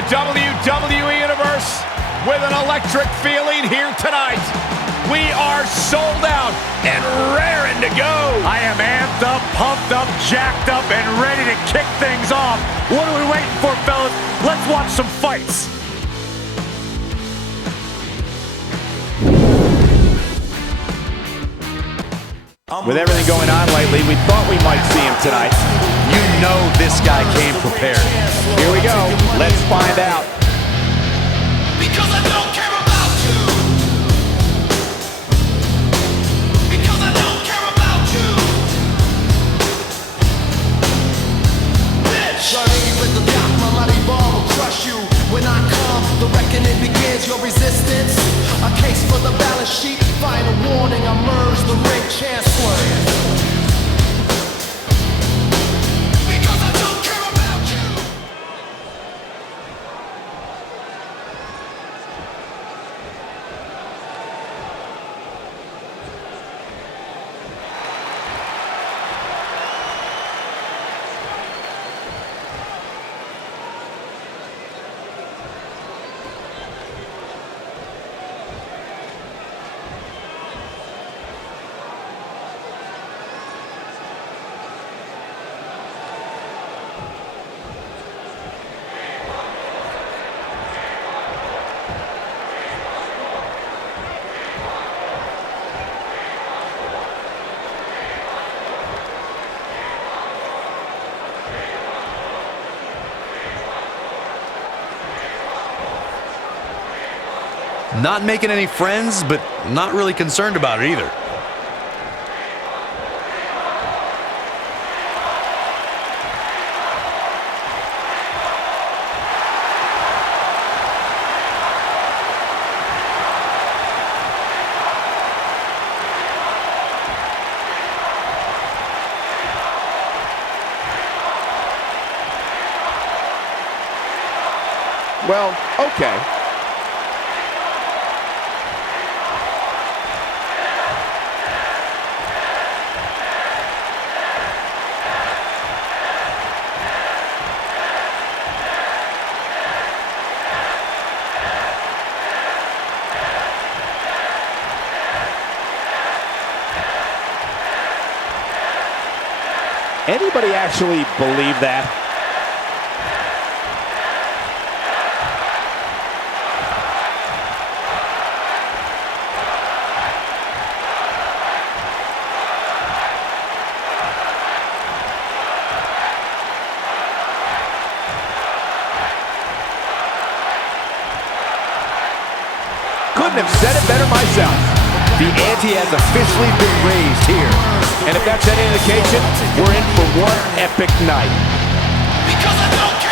The WWE Universe with an electric feeling here tonight. We are sold out and raring to go. I am amped up, pumped up, jacked up, and ready to kick things off. What are we waiting for, fellas? Let's watch some fights. With everything going on lately, we thought we might see him tonight. You know this guy came prepared. Here we go. Let's find out. Because I don't care about you. Because I don't care about you. Bitch! Journey with the block, my mighty ball will crush you. When I come, the reckoning begins, your resistance. A case for the balance sheet, final warning, I merge the ring chancellor. Not making any friends, but not really concerned about it either. Well, okay. Anybody actually believe that? Couldn't have said it better myself. The ante has officially been raised here. And if that's any indication, we're in for one epic night. Because I don't care.